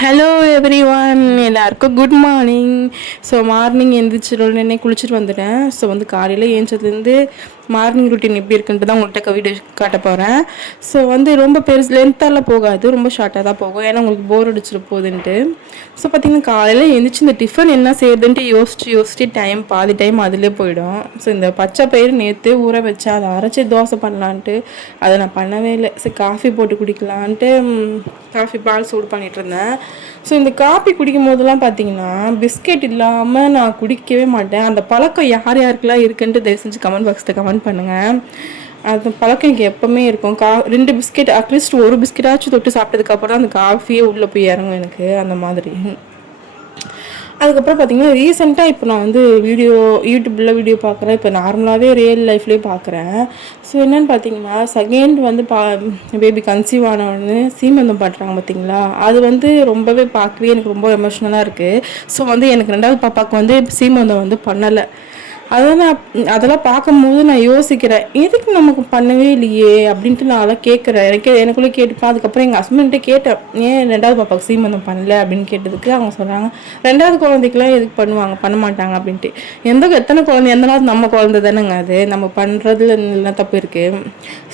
Hello every one, எல்லாருக்கும் good morning. So morning எழுந்திரிச்சிட்டு உடனே குளிச்சுட்டு வந்துட்டேன். ஸோ வந்து காலையில் ஏஞ்சதுலேருந்து மார்னிங் ரொட்டீன் எப்படி இருக்குன்ட்டு தான் உங்கள்கிட்ட வீடியோ காட்ட போகிறேன். ஸோ வந்து ரொம்ப பெருசு லென்த்தாலாம் போகாது, ரொம்ப ஷார்ட்டாக தான் போகும், ஏன்னா உங்களுக்கு போர் அடிச்சிட போகுதுன்ட்டு. ஸோ பார்த்திங்கன்னா காலையில் எழுந்திரிச்சு இந்த டிஃபன் என்ன செய்யுதுன்ட்டு யோசிச்சு பாதி டைம் அதிலே போயிடும். ஸோ இந்த பச்சை பயிறு நேற்று ஊற வச்சு அதை அரைச்சி தோசை பண்ணலான்ட்டு அதை நான் பண்ணவே இல்லை. ஸோ காஃபி போட்டு குடிக்கலான்ட்டு காஃபி பால் சூடு பண்ணிகிட்டு இருந்தேன். ஸோ இந்த காஃபி குடிக்கும் போதெல்லாம் பார்த்தீங்கன்னா பிஸ்கெட் இல்லாமல் நான் குடிக்கவே மாட்டேன். அந்த பழக்கம் யார் யாருக்கெல்லாம் இருக்குன்ட்டு தயவு செஞ்சு கமெண்ட் பாக்ஸில் கமெண்ட் பண்ணுங்கள். அந்த பழக்கம் எனக்கு எப்போவுமே இருக்கும். 2 பிஸ்கெட் அட்லீஸ்ட் ஒரு பிஸ்கெட்டாச்சும் தொட்டு சாப்பிட்டதுக்கப்புறம் தான் அந்த காஃபியே உள்ளே போய் இறங்கும் எனக்கு, அந்த மாதிரி. அதுக்கப்புறம் பார்த்திங்கன்னா ரீசெண்டாக இப்போ நான் வந்து யூடியூப்பில் வீடியோ பார்க்குறேன். இப்போ நார்மலாகவே ரியல் லைஃப்லேயே பார்க்குறேன். ஸோ என்னென்னு பார்த்தீங்கன்னா செகண்ட் வந்து பேபி கன்சீவ் ஆனவொடனே சீமந்தம் பண்ணுறாங்க பார்த்தீங்களா. அது வந்து ரொம்பவே பார்க்கவே எனக்கு ரொம்ப எமோஷ்னலாக இருக்குது. ஸோ வந்து எனக்கு 2வது பாப்பாவுக்கு வந்து சீமந்தம் வந்து பண்ணலை. அதெல்லாம் பார்க்கும்போது நான் யோசிக்கிறேன், எதுக்கு நமக்கு பண்ணவே இல்லையே அப்படின்ட்டு நான் அதெல்லாம் கேட்குறேன். எனக்குள்ளே கேட்டுப்பேன். அதுக்கப்புறம் எங்கள் ஹஸ்பண்ட்டே கேட்டேன், ஏன் 2வது பாப்பாவுக்கு சீமந்தம் பண்ணல அப்படின்னு கேட்டதுக்கு அவங்க சொல்கிறாங்க, 2வது குழந்தைக்கெலாம் எதுக்கு பண்ண மாட்டாங்க அப்படின்ட்டு. எத்தனை குழந்தை எந்தனாவது நம்ம குழந்தை தானேங்க, அது நம்ம பண்ணுறதுல எல்லாம் தப்பு இருக்குது.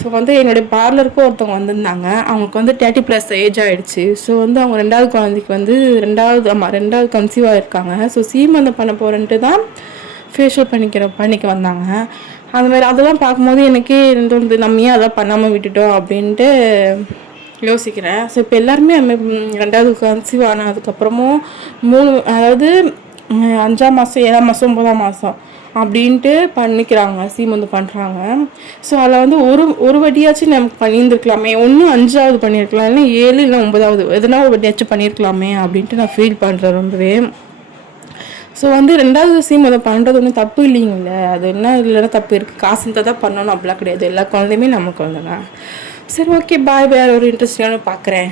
ஸோ வந்து என்னுடைய பார்லருக்கும் ஒருத்தவங்க வந்திருந்தாங்க. அவங்களுக்கு வந்து 30+ ஏஜ் ஆகிடுச்சு. ஸோ வந்து அவங்க 2வது குழந்தைக்கு வந்து 2வது கன்சீவ் ஆகிருக்காங்க. ஸோ சீமந்தம் பண்ண போகிறேன்ட்டு தான் ஃபேஷியல் பண்ணிக்க வந்தாங்க. அந்த மாதிரி அதெல்லாம் பார்க்கும்போது எனக்கே தோணுது, நம்ம ஏன் அதெல்லாம் பண்ணாமல் விட்டுட்டோம் அப்படின்ட்டு யோசிக்கிறேன். ஸோ இப்போ எல்லாருமே 2வது கன்சீவ் ஆனதுக்கப்புறமும் 3 அதாவது 5ஆம் மாதம் 7ஆம் மாதம் 9ஆம் மாதம் அப்படின்ட்டு பண்ணிக்கிறாங்க, சீமந்தம் பண்ணுறாங்க. ஸோ அதில் வந்து ஒரு வட்டியாச்சும் நமக்கு பண்ணியிருந்துருக்கலாமே, ஒன்று 5ஆவது பண்ணியிருக்கலாம், இல்லை 7 இல்லை 9ஆவது எதனா ஒரு வட்டியாச்சும் பண்ணியிருக்கலாமே அப்படின்ட்டு நான் ஃபீல் பண்ணுறேன் ரொம்பவே. ஸோ வந்து 2வது சீமந்தம் பண்ணுறது ஒன்றும் தப்பு இல்லைங்கள, அது என்ன இல்லைன்னா தப்பு இருக்குது, காசு இருந்தால் தான் பண்ணணும் அப்படிலாம் கிடையாது. எல்லா குழந்தையுமே நம்ம குழந்தை தான். சரி, ஓகே, பாய். வேறு ஒரு இன்ட்ரெஸ்டிங்கான பார்க்குறேன்.